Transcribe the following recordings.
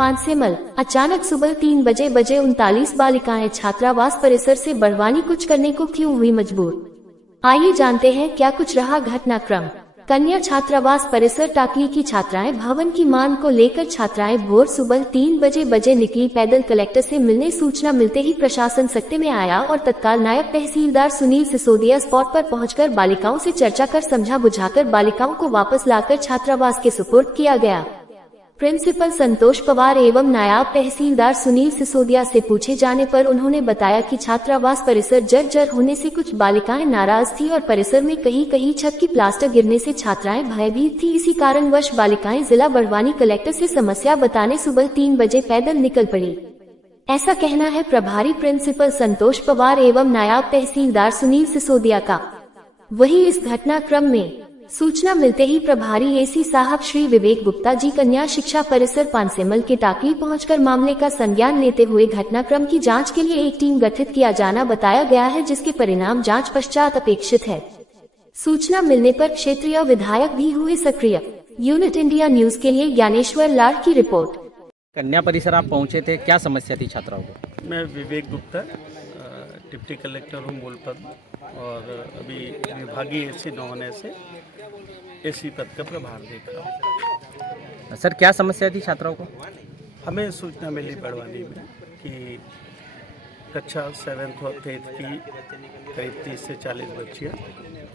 पांसेमल। अचानक सुबह 3 बजे 39 बालिकाएं छात्रावास परिसर से बढ़वानी कूच करने को क्यों हुई मजबूर? आइए जानते हैं क्या कुछ रहा घटनाक्रम। कन्या छात्रावास परिसर टाकली की छात्राएं भवन की मांग को लेकर छात्राएं भोर सुबह 3 बजे निकली पैदल। कलेक्टर से मिलने सूचना मिलते ही प्रशासन सख्ते में आया और तत्काल नायब तहसीलदार सुनील सिसोदिया स्पॉट पर पहुंचकर बालिकाओं से चर्चा कर समझा बुझाकर बालिकाओं को वापस लाकर छात्रावास के सुपुर्द किया गया। प्रिंसिपल संतोष पवार एवं नायब तहसीलदार सुनील सिसोदिया से पूछे जाने पर उन्होंने बताया कि छात्रावास परिसर जर्जर होने से कुछ बालिकाएं नाराज थी और परिसर में कहीं छत की प्लास्टर गिरने से छात्राएं भयभीत थी। इसी कारणवश बालिकाएं जिला बढ़वानी कलेक्टर से समस्या बताने सुबह 3 बजे पैदल निकल पड़ी। ऐसा कहना है प्रभारी प्रिंसिपल संतोष पवार एवं नायब तहसीलदार सुनील सिसोदिया का। वहीं इस घटनाक्रम में सूचना मिलते ही प्रभारी एसी साहब श्री विवेक गुप्ता जी कन्या शिक्षा परिसर पांसेमल के टाकली पहुंचकर मामले का संज्ञान लेते हुए घटनाक्रम की जांच के लिए एक टीम गठित किया जाना बताया गया है, जिसके परिणाम जांच पश्चात अपेक्षित है। सूचना मिलने पर क्षेत्रीय विधायक भी हुए सक्रिय। यूनिट इंडिया न्यूज के लिए ज्ञानेश्वर लाड की रिपोर्ट। कन्या परिसर आप पहुंचे थे, क्या समस्या थी छात्राओं को? मैं विवेक गुप्ता, डिप्टी कलेक्टर हूँ मूलपद, और अभी विभागीय एसी न होने से एसी पद का प्रभार देख रहा हूँ। सर क्या समस्या थी छात्राओं को? हमें सूचना मिली बढ़वानी में कि कक्षा 7th और 8th की करीब 30 से 40 बच्चियाँ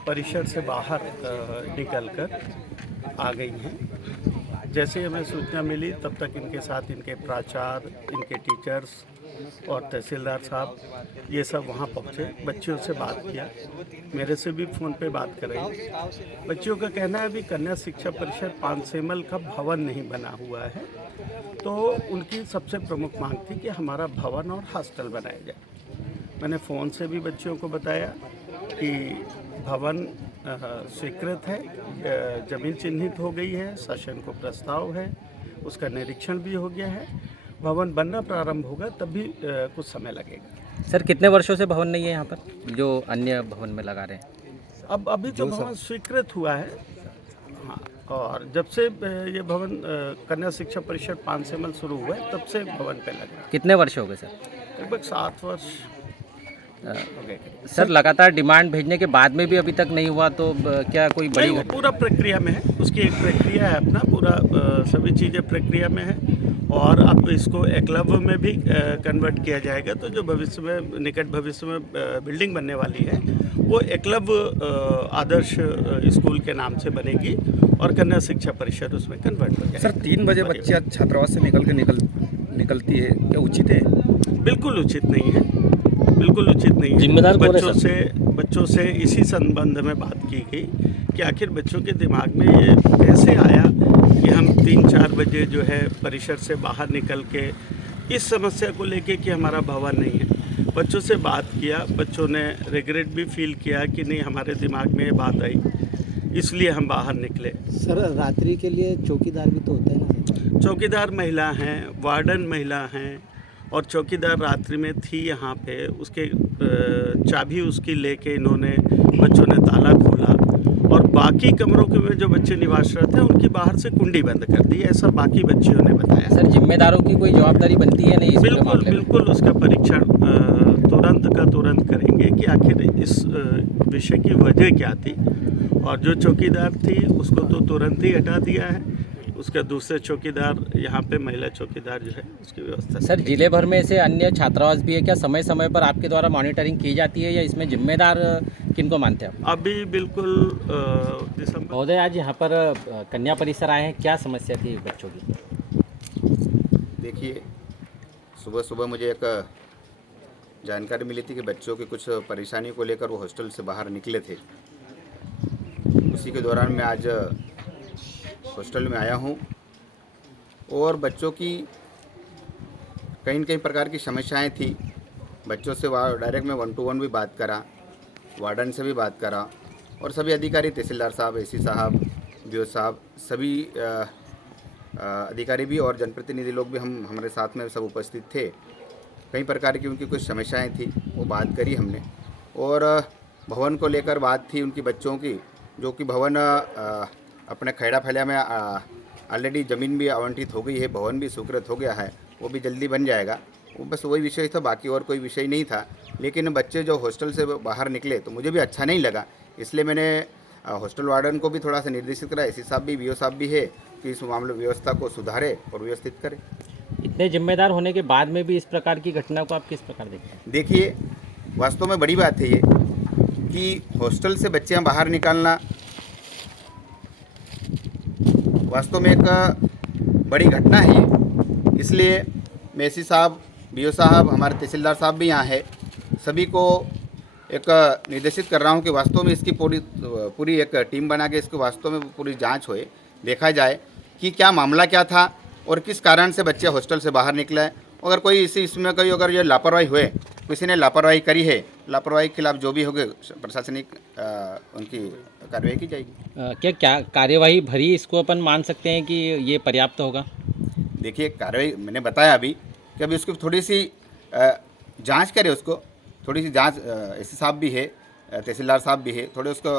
परिसर से बाहर निकलकर आ गई हैं। जैसे हमें सूचना मिली तब तक इनके साथ इनके प्राचार्य, इनके टीचर्स और तहसीलदार साहब ये सब वहाँ पहुँचे, बच्चियों से बात किया, मेरे से भी फ़ोन पे बात कर रही। बच्चियों का कहना है अभी कन्या शिक्षा परिषद पांसेमल का भवन नहीं बना हुआ है, तो उनकी सबसे प्रमुख मांग थी कि हमारा भवन और हॉस्टल बनाया जाए। मैंने फ़ोन से भी बच्चियों को बताया कि भवन स्वीकृत है, ज़मीन चिन्हित हो गई है, शासन को प्रस्ताव है, उसका निरीक्षण भी हो गया है, भवन बनना प्रारंभ होगा तब भी कुछ समय लगेगा। सर कितने वर्षों से भवन नहीं है यहाँ पर जो अन्य भवन में लगा रहे हैं? अब अभी तो भवन स्वीकृत हुआ है, हाँ, और जब से ये भवन कन्या शिक्षा परिषद पांसेमल शुरू हुआ है तब से भवन पे लगा। कितने वर्ष हो गए सर? लगभग 7 वर्ष हो गए। सर लगातार डिमांड भेजने के बाद में भी अभी तक नहीं हुआ, तो क्या कोई बड़ी नहीं, पूरा प्रक्रिया में है, उसकी एक प्रक्रिया है अपना, पूरा सभी चीज़ें प्रक्रिया में है, और अब इसको एकलव्य में भी कन्वर्ट किया जाएगा। तो जो भविष्य में निकट भविष्य में बिल्डिंग बनने वाली है वो एकलव्य आदर्श स्कूल के नाम से बनेगी और कन्या शिक्षा परिषद उसमें कन्वर्ट हो जाएगी। सर 3 बजे बच्चियाँ छात्रावास से निकलती है, क्या उचित है? बिल्कुल उचित नहीं है, बिल्कुल उचित नहीं है। जिम्मेदार बच्चों से इसी संबंध में बात की गई कि आखिर बच्चों के दिमाग में ये कैसे आया कि हम 3-4 बजे जो है परिसर से बाहर निकल के इस समस्या को लेके कि हमारा भवन नहीं है। बच्चों से बात किया, बच्चों ने रिग्रेट भी फील किया कि नहीं हमारे दिमाग में ये बात आई, इसलिए हम बाहर निकले। सर रात्रि के लिए चौकीदार भी तो होता है ना? चौकीदार महिला हैं, वार्डन महिला हैं, और चौकीदार रात्रि में थी यहाँ पे, उसके चाबी उसकी लेके इन्होंने बच्चों ने ताला खोला और बाकी कमरों में जो बच्चे निवासरत हैं उनकी बाहर से कुंडी बंद कर दी, ऐसा बाकी बच्चियों ने बताया। सर जिम्मेदारों की कोई जवाबदारी बनती है नहीं? बिल्कुल उसका परीक्षण तुरंत करेंगे कि आखिर इस विषय की वजह क्या थी, और जो चौकीदार थी उसको तो तुरंत ही हटा दिया है, उसका दूसरे चौकीदार यहाँ पे महिला चौकीदार जो है उसकी व्यवस्था। सर जिले भर में ऐसे अन्य छात्रावास भी है, क्या समय समय पर आपके द्वारा मॉनिटरिंग की जाती है या इसमें जिम्मेदार किनको मानते हैं आप? अभी बिल्कुल दिसंबर। महोदय आज यहाँ पर कन्या परिसर आए हैं, क्या समस्या थी बच्चों की? देखिए, सुबह मुझे एक जानकारी मिली थी कि बच्चों की कुछ परेशानियों को लेकर वो हॉस्टल से बाहर निकले थे। उसी के दौरान मैं आज हॉस्टल में आया हूँ और बच्चों की कहीं न कहीं प्रकार की समस्याएं थी। बच्चों से डायरेक्ट मैं 1-to-1 भी बात करा, वार्डन से भी बात करा, और सभी अधिकारी, तहसीलदार साहब, एसी साहब, बीओ साहब, सभी अधिकारी भी और जनप्रतिनिधि लोग भी हमारे साथ में सब उपस्थित थे। कई प्रकार की उनकी कुछ समस्याएं थी, वो बात करी हमने, और भवन को लेकर बात थी उनकी बच्चों की, जो कि भवन अपने खैड़ा फैला में ऑलरेडी ज़मीन भी आवंटित हो गई है, भवन भी स्वीकृत हो गया है, वो भी जल्दी बन जाएगा। वो बस वही विषय था, बाकी और कोई विषय नहीं था। लेकिन बच्चे जो हॉस्टल से बाहर निकले तो मुझे भी अच्छा नहीं लगा, इसलिए मैंने हॉस्टल वार्डन को भी थोड़ा सा निर्देशित करा, एसी साहब भी, वीओ साहब भी है कि इस मामले व्यवस्था को सुधारे और व्यवस्थित करे। इतने जिम्मेदार होने के बाद में भी इस प्रकार की घटना को आप किस प्रकार देखते हैं? देखिए, वास्तव में बड़ी बात है ये कि हॉस्टल से बच्चे बाहर निकालना वास्तव में एक बड़ी घटना है ये। इसलिए मैं एसी साहब, बीओ साहब, हमारे तहसीलदार साहब भी यहाँ है, सभी को एक निर्देशित कर रहा हूँ कि वास्तव में इसकी पूरी एक टीम बना के इसको वास्तव में पूरी जांच होए, देखा जाए कि क्या मामला क्या था और किस कारण से बच्चे हॉस्टल से बाहर निकला है। अगर कोई इसमें कोई अगर ये लापरवाही हुए, किसी ने लापरवाही करी है, लापरवाही के खिलाफ जो भी होगे प्रशासनिक उनकी कार्रवाई की जाएगी। क्या कार्यवाही भरी इसको अपन मान सकते हैं कि ये पर्याप्त होगा? देखिए, कार्रवाई मैंने बताया अभी कि अभी उसकी थोड़ी सी जांच करें, उसको थोड़ी सी जांच, एसी साहब भी है, तहसीलदार साहब भी है, थोड़े उसको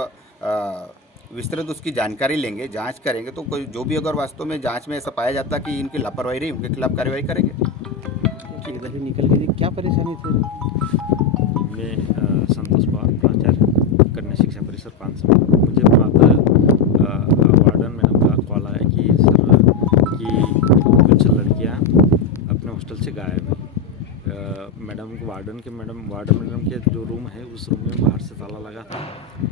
विस्तृत उसकी जानकारी लेंगे, जांच करेंगे, तो कोई जो भी अगर वास्तव में जांच में ऐसा पाया जाता कि इनकी लापरवाही रही, उनके खिलाफ कार्रवाई करेंगे। इधर ही निकल गई थी, क्या परेशानी थी? मैं संतोष पवार, प्राचार्य कन्या शिक्षा परिसर 5 मुझे प्रातः वार्डन मैडम का कॉल आया कि सर कि कुछ लड़कियां अपने हॉस्टल से गायब हैं। मैडम को वार्डन मैडम के जो रूम है उस रूम में बाहर से ताला लगा था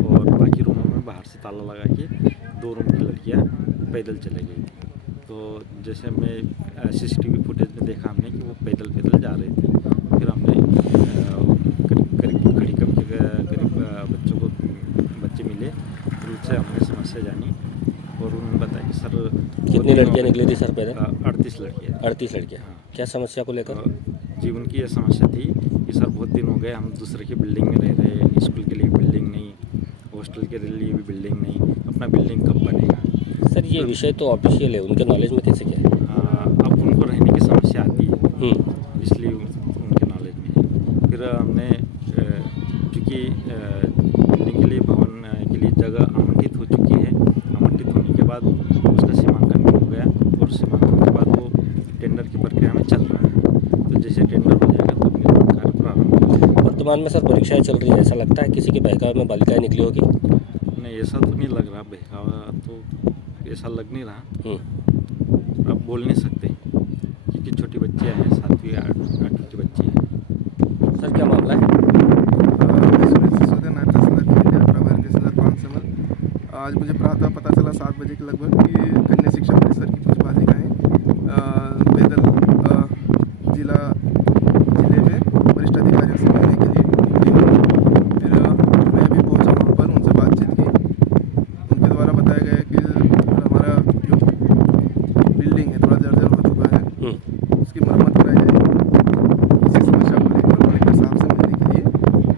और बाकी रूमों में बाहर से ताला लगा के 2 रूम की लड़कियां पैदल चले गई थी। तो जैसे मैं सीसीटीवी फुटेज में देखा हमने कि वो पैदल जा रही थी। फिर हमने करीब बच्चे मिले, फिर उनसे हमने समस्या जानी और उन्होंने बताया कि सर कितनी लड़कियां निकली थी सर पैदल? 38 लड़कियाँ। 38 लड़कियां। हाँ। क्या समस्या को लेकर? जी, उनकी ये समस्या थी कि सर बहुत दिन हो गए हम दूसरे की बिल्डिंग में रह रहे हैं, स्कूल के लिए बिल्डिंग नहीं, हॉस्टल के लिए भी बिल्डिंग नहीं, अपना बिल्डिंग कब बनेगा। सर ये विषय तो ऑफिशियल है, उनके नॉलेज में कैसे क्या है? अब उनको रहने की समस्या आती है, इसलिए उनके नॉलेज में है। फिर हमने चूँकि बिल्डिंग के लिए, भवन के लिए जगह आवंटित हो चुकी है, आवंटित होने के बाद उसका सीमांकन भी हो गया और सीमांकन के बाद वो टेंडर की प्रक्रिया में चल रहा है। तो जैसे टेंडर हो जाएगा तो निर्माण कार्य प्रारंभ होगा। वर्तमान में सर परीक्षाएं चल रही हैं, ऐसा लगता है किसी के बहकावे में बालिकाएं निकली होगी? नहीं, ऐसा तो नहीं लग रहा, बहकावा तो ऐसा लग नहीं रहा। अब बोल नहीं सकते क्योंकि छोटी बच्चियाँ हैं, 7वीं 8वीं की बच्ची हैं। सर क्या मामला है? आज मुझे प्रातः पता चला 7 बजे के लगभग कि कन्या शिक्षा परिसर की कुछ बालिकाएँ पैदल जिले में वरिष्ठ अधिकारियों से मिलने के लिए निकली। फिर मैं भी पहुंचा वहाँ पर, उनसे बातचीत की। उनके द्वारा बताया गया कि हमारा जो बिल्डिंग है थोड़ा जर्जर हो चुका है, उसकी मरम्मत कराई जाएगी। इसी समस्या को लेकर कलेक्टर साहब से मिलने के लिए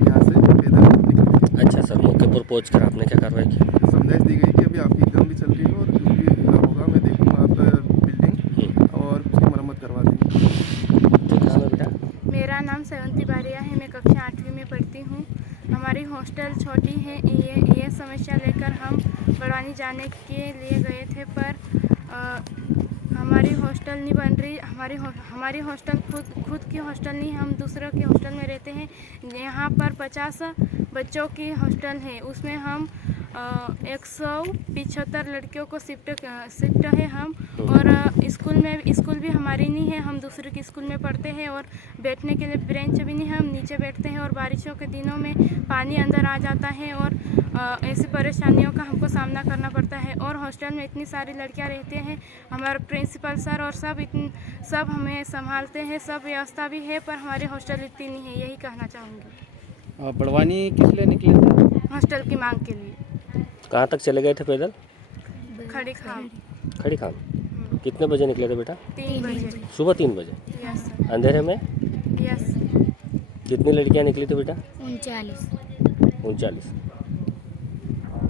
यहाँ से पैदल निकली। अच्छा सर, मौके पर पहुँच कर आपने क्या कार्रवाई की? समझाइश दी गई कि अभी आपकी एग्जाम भी चल रही है और जो भी होगा मैं देखूंगा आपका बिल्डिंग और उसकी मरम्मत करवा देंगे। मेरा नाम सेवंती बारिया है, मैं कक्षा 8वीं में पढ़ती हूँ। हमारी हॉस्टल छोटी है, ये समस्या लेकर हम बड़वानी जाने के लिए गए थे, पर हमारी हॉस्टल नहीं बन रही। हमारी हॉस्टल खुद की हॉस्टल नहीं, हम दूसरों के हॉस्टल में रहते हैं। यहाँ पर 50 बच्चों की हॉस्टल है, उसमें हम 175 लड़कियों को शिफ्ट है हम। और स्कूल भी हमारी नहीं है, हम दूसरे की स्कूल में पढ़ते हैं और बैठने के लिए बेंच भी नहीं, हम नीचे बैठते हैं। और बारिशों के दिनों में पानी अंदर आ जाता है और ऐसी परेशानियों का हमको सामना करना पड़ता है। और हॉस्टल में इतनी सारी लड़कियां रहते हैं, हमारे प्रिंसिपल सर और सब हमें संभालते हैं, सब व्यवस्था भी है, पर हमारी हॉस्टल इतनी नहीं है। यही कहना चाहूँगी। बड़वानी किस लिए निकले थे? हॉस्टल की मांग के लिए। कहाँ तक चले गए थे पैदल? खड़ी खाम। खड़ी खाम। कितने बजे निकले थे बेटा? 3 बजे। सुबह 3 बजे? यस। अंधेरे में? यस। कितनी लड़कियाँ निकली थी बेटा? 39। 39।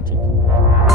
ठीक।